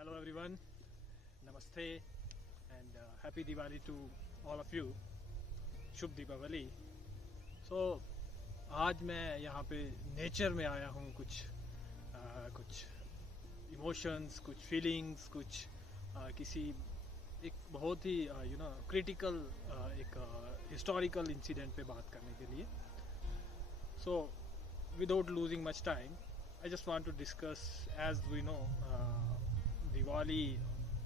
Hello everyone, Namaste and Happy Diwali to all of you. Shubh Deepawali. So आज मैं यहाँ पे नेचर में आया हूँ. कुछ इमोशंस, कुछ फीलिंग्स, कुछ किसी एक बहुत ही क्रिटिकल एक हिस्टोरिकल इंसिडेंट पे बात करने के लिए. So without losing much time, I just want to discuss, as we know, Diwali,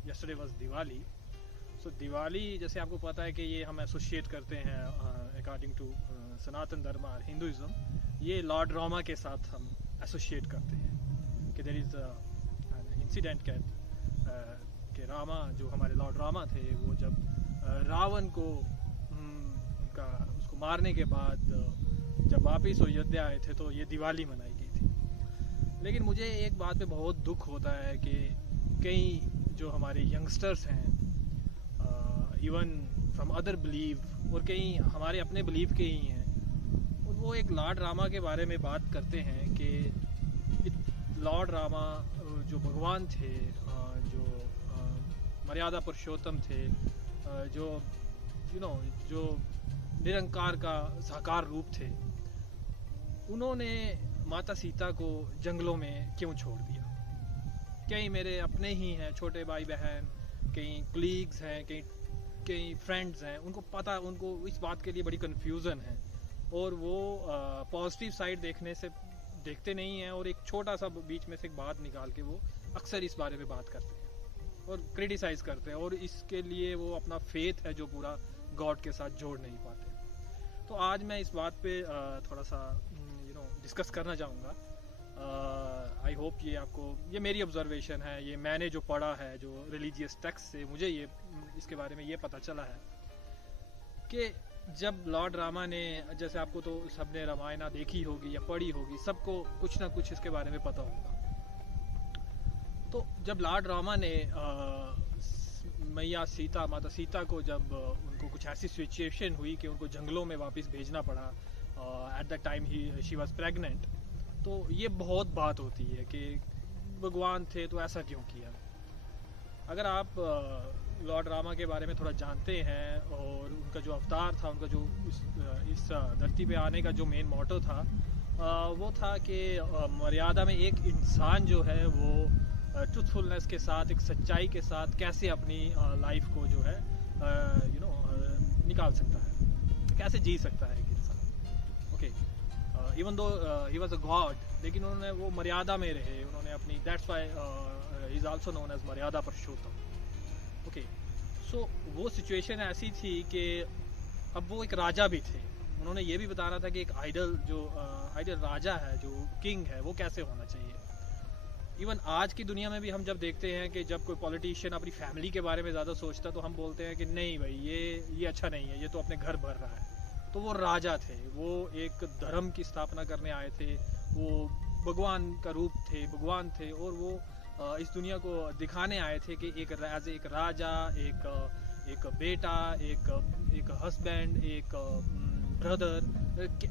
yesterday was Diwali. So Diwali, जैसे आपको पता है कि ये हम एसोसिएट करते हैं अकॉर्डिंग टू सनातन धर्म और हिंदुइज्म, ये लॉर्ड रामा के साथ हम एसोसिएट करते हैं कि देयर इज़ इंसिडेंट कि रामा, जो हमारे लॉर्ड रामा थे, वो जब रावण को उसको मारने के बाद जब वापस अयोध्या आए थे तो ये दिवाली मनाई गई थी. लेकिन मुझे एक बात पे बहुत दुख होता है कि कई जो हमारे यंगस्टर्स हैं, इवन फ्रॉम अदर बिलीव, और कई हमारे अपने बिलीव के ही हैं, और वो एक लॉर्ड रामा के बारे में बात करते हैं कि लॉर्ड रामा जो भगवान थे, जो मर्यादा पुरुषोत्तम थे, जो जो निरंकार का साकार रूप थे, उन्होंने माता सीता को जंगलों में क्यों छोड़ दिया. कई मेरे अपने ही हैं, छोटे भाई बहन, कई कलीग्स हैं, कई फ्रेंड्स हैं, उनको इस बात के लिए बड़ी कन्फ्यूज़न है, और वो पॉजिटिव साइड देखते नहीं हैं, और एक छोटा सा बीच में से एक बात निकाल के वो अक्सर इस बारे में बात करते हैं और क्रिटिसाइज करते हैं, और इसके लिए वो अपना फेथ है जो पूरा गॉड के साथ जोड़ नहीं पाते. तो आज मैं इस बात पे थोड़ा सा डिस्कस करना चाहूँगा. आई होप ये मेरी ऑब्जर्वेशन है, ये मैंने जो पढ़ा है, जो रिलीजियस टेक्स्ट से मुझे इसके बारे में ये पता चला है कि जब लॉर्ड रामा ने, जैसे आपको तो सबने रामायण देखी होगी या पढ़ी होगी, सबको कुछ ना कुछ इसके बारे में पता होगा. तो जब लॉर्ड रामा ने माता सीता को, जब उनको कुछ ऐसी सिचुएशन हुई कि उनको जंगलों में वापस भेजना पड़ा, at the time she was pregnant, तो ये बहुत बात होती है कि भगवान थे तो ऐसा क्यों किया. अगर आप लॉर्ड रामा के बारे में थोड़ा जानते हैं, और उनका जो अवतार था, उनका जो इस धरती पे आने का जो मेन मोटो था, वो था कि मर्यादा में एक इंसान जो है वो ट्रूथफुलनेस के साथ, एक सच्चाई के साथ कैसे अपनी लाइफ को जो है निकाल सकता है, कैसे जी सकता है एक इंसान. Okay, even though he was a God, लेकिन उन्होंने वो मर्यादा में रहे, उन्होंने अपनी, that's why he is also known as Maryada Purushottam. Okay, सो वो सिचुएशन ऐसी थी कि अब वो एक राजा भी थे, उन्होंने ये भी बताना था कि एक आइडल राजा है, जो किंग है, वो कैसे होना चाहिए. इवन आज की दुनिया में भी हम जब देखते हैं कि जब कोई पॉलिटिशियन अपनी फैमिली के बारे में ज़्यादा सोचता है, तो हम बोलते हैं कि नहीं भाई, ये अच्छा नहीं है, ये तो अपने घर भर रहा है. तो वो राजा थे, वो एक धर्म की स्थापना करने आए थे, वो भगवान का रूप थे, भगवान थे, और वो इस दुनिया को दिखाने आए थे कि एक राजा, एक बेटा, एक हस्बैंड, एक ब्रदर,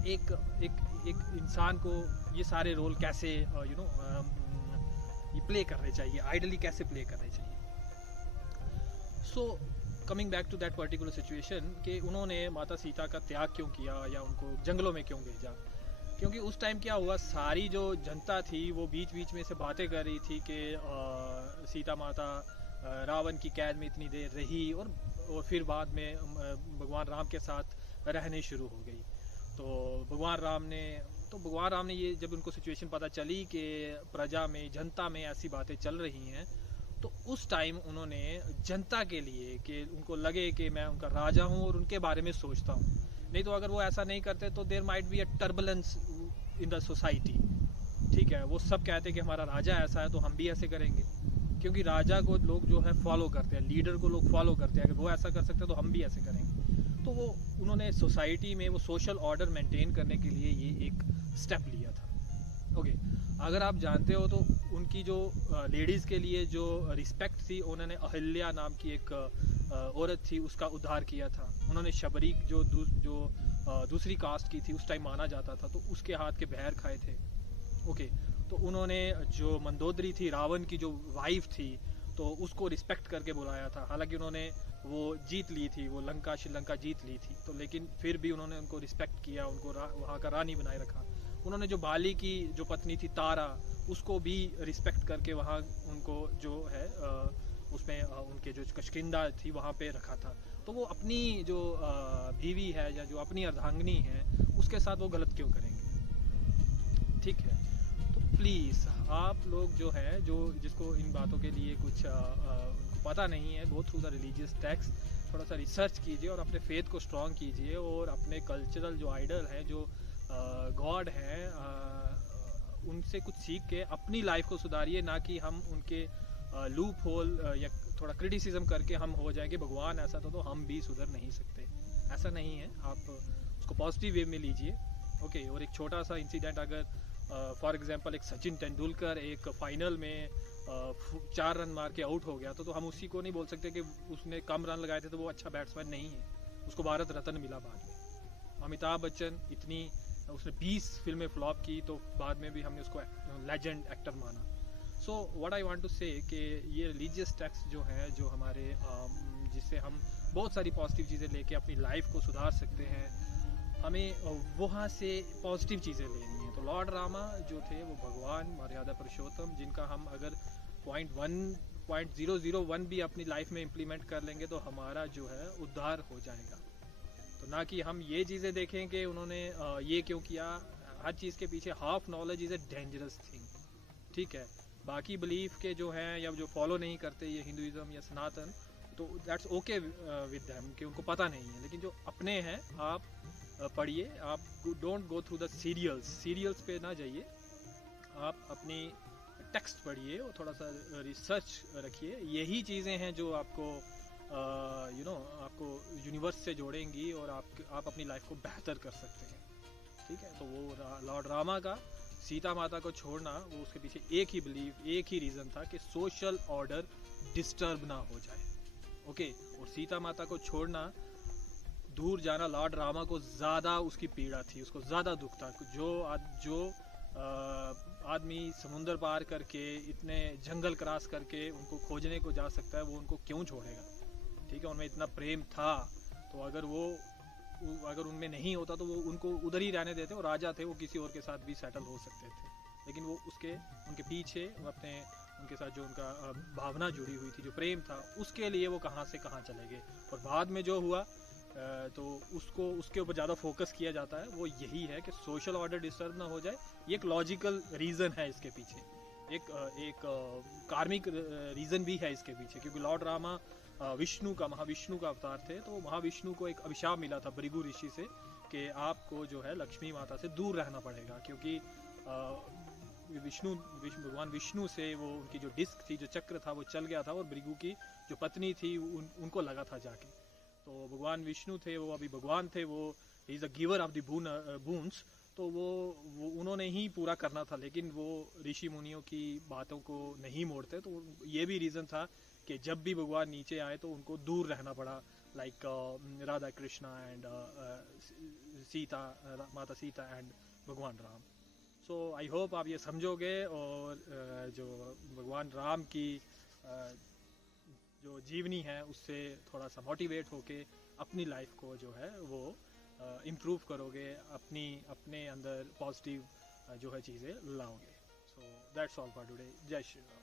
एक इंसान को ये सारे रोल कैसे ये प्ले करने चाहिए, आइडली कैसे प्ले करने चाहिए. So coming back to that particular situation कि उन्होंने माता सीता का त्याग क्यों किया, या उनको जंगलों में क्यों भेजा. क्योंकि उस टाइम क्या हुआ, सारी जो जनता थी वो बीच बीच में से बातें कर रही थी कि सीता माता रावण की कैद में इतनी देर रही, और फिर बाद में भगवान राम के साथ रहने शुरू हो गई. तो भगवान राम ने ये, जब उनको सिचुएशन पता चली कि प्रजा में, जनता में ऐसी बातें चल रही हैं, तो उस टाइम उन्होंने जनता के लिए, कि उनको लगे कि मैं उनका राजा हूँ और उनके बारे में सोचता हूँ. नहीं तो अगर वो ऐसा नहीं करते तो there might be a turbulence in the society. ठीक है, वो सब कहते कि हमारा राजा ऐसा है तो हम भी ऐसे करेंगे, क्योंकि राजा को लोग जो है फॉलो करते हैं, लीडर को लोग फॉलो करते हैं, अगर वो ऐसा कर सकते हैं तो हम भी ऐसे करेंगे. तो वो उन्होंने सोसाइटी में वो सोशल ऑर्डर मेंटेन करने के लिए ये एक स्टेप लिया था. ओके, अगर आप जानते हो तो उनकी जो लेडीज़ के लिए जो रिस्पेक्ट थी, उन्होंने अहिल्या नाम की एक औरत थी, उसका उद्धार किया था. उन्होंने शबरी जो दूसरी कास्ट की थी, उस टाइम माना जाता था, तो उसके हाथ के बहर खाए थे. ओके, तो उन्होंने जो मंदोदरी थी, रावण की जो वाइफ थी, तो उसको रिस्पेक्ट करके बुलाया था। हालांकि उन्होंने वो जीत ली थी, वो श्रीलंका जीत ली थी, तो लेकिन फिर भी उन्होंने उनको रिस्पेक्ट किया, उनको वहाँ का रानी बनाए रखा। उन्होंने जो बाली की जो पत्नी थी तारा, उसको भी रिस्पेक्ट करके वहाँ उनको जो है उसमें उनके जो किष्किंधा थी वहाँ पे रखा था। तो वो अपनी जो बीवी है या जो अपनी अर्धांगिनी है उसके साथ वो गलत क्यों करेंगे? ठीक है, तो प्लीज़ आप लोग जो है, जो जिसको इन बातों के लिए कुछ उनको पता नहीं है, गो थ्रू द रिलीजियस टेक्स्ट, थोड़ा सा रिसर्च कीजिए और अपने फेथ को स्ट्रॉन्ग कीजिए और अपने कल्चरल जो आइडल हैं, जो गॉड हैं, उनसे कुछ सीख के अपनी लाइफ को सुधारिए, ना कि हम उनके लूप होल या थोड़ा क्रिटिसिज्म करके हम हो जाएंगे भगवान ऐसा तो हम भी सुधर नहीं सकते। ऐसा नहीं है, आप उसको पॉजिटिव वे में लीजिए। ओके, और एक छोटा सा इंसिडेंट, अगर फॉर एग्जांपल एक सचिन तेंदुलकर एक फाइनल में 4 रन मार के आउट हो गया, तो हम उसी को नहीं बोल सकते कि उसने कम रन लगाए थे तो वो अच्छा बैट्समैन नहीं है। उसको भारत रत्न मिला बाद में। अमिताभ बच्चन उसने 20 फिल्में फ्लॉप की, तो बाद में भी हमने उसको लेजेंड एक्टर माना। So what I want to say कि ये रिलीजियस टेक्स्ट जो है, जो हमारे जिससे हम बहुत सारी पॉजिटिव चीज़ें लेके अपनी लाइफ को सुधार सकते हैं, हमें वहाँ से पॉजिटिव चीज़ें लेनी है। तो लॉर्ड रामा जो थे वो भगवान मर्यादा पुरुषोत्तम, जिनका हम अगर 0.001 भी अपनी लाइफ में इम्प्लीमेंट कर लेंगे तो हमारा जो है उद्धार हो जाएगा। तो ना कि हम ये चीज़ें देखें कि उन्होंने ये क्यों किया। हर चीज़ के पीछे half knowledge is a dangerous thing. ठीक है, बाकी बिलीफ के जो हैं या जो फॉलो नहीं करते ये हिंदुइज्म या सनातन, तो दैट्स ओके विद देम कि उनको पता नहीं है। लेकिन जो अपने हैं, आप पढ़िए, आप don't go through the serials पे ना जाइए, आप अपनी टेक्स्ट पढ़िए और थोड़ा सा रिसर्च रखिए। यही चीज़ें हैं जो आपको आपको यूनिवर्स से जोड़ेंगी और आप अपनी लाइफ को बेहतर कर सकते हैं। ठीक है, तो वो लॉर्ड रामा का सीता माता को छोड़ना, वो उसके पीछे एक ही बिलीव, एक ही रीज़न था कि सोशल ऑर्डर डिस्टर्ब ना हो जाए। ओके, और सीता माता को छोड़ना, दूर जाना लॉर्ड रामा को ज़्यादा उसकी पीड़ा थी, उसको ज़्यादा दुख था। जो आदमी समुंदर पार करके, इतने जंगल क्रॉस करके उनको खोजने को जा सकता है, वो उनको क्यों छोड़ेगा? ठीक है, उनमें इतना प्रेम था, तो अगर उनमें नहीं होता तो वो उनको उधर ही रहने देते। वो राजा थे, वो किसी और के साथ भी सेटल हो सकते थे, लेकिन वो उनके पीछे उनके साथ जो उनका भावना जुड़ी हुई थी, जो प्रेम था, उसके लिए वो कहाँ से कहाँ चले गए। और बाद में जो हुआ तो उसके ऊपर ज़्यादा फोकस किया जाता है। वो यही है कि सोशल ऑर्डर डिस्टर्ब ना हो जाए। ये एक लॉजिकल रीज़न है इसके पीछे, एक कार्मिक रीज़न भी है इसके पीछे, क्योंकि लॉर्ड रामा महाविष्णु का अवतार थे। तो महाविष्णु को एक अभिशाप मिला था भृगु ऋषि से कि आपको जो है लक्ष्मी माता से दूर रहना पड़ेगा, क्योंकि भगवान विष्णु से वो उनकी जो डिस्क थी, जो चक्र था, वो चल गया था और भृगु की जो पत्नी थी उनको लगा था जाके। तो भगवान विष्णु थे, वो अभी भगवान थे, वो he is a giver of the Boons, तो वो उन्होंने ही पूरा करना था, लेकिन वो ऋषि मुनियों की बातों को नहीं मोड़ते। तो ये भी रीज़न था कि जब भी भगवान नीचे आए तो उनको दूर रहना पड़ा, लाइक राधा कृष्णा एंड माता सीता एंड भगवान राम। सो आई होप आप ये समझोगे और जो भगवान राम की जो जीवनी है उससे थोड़ा सा मोटिवेट होके अपनी लाइफ को जो है वो इम्प्रूव करोगे, अपने अंदर पॉजिटिव जो है चीज़ें लाओगे। So that's all for today. जय श्री राम।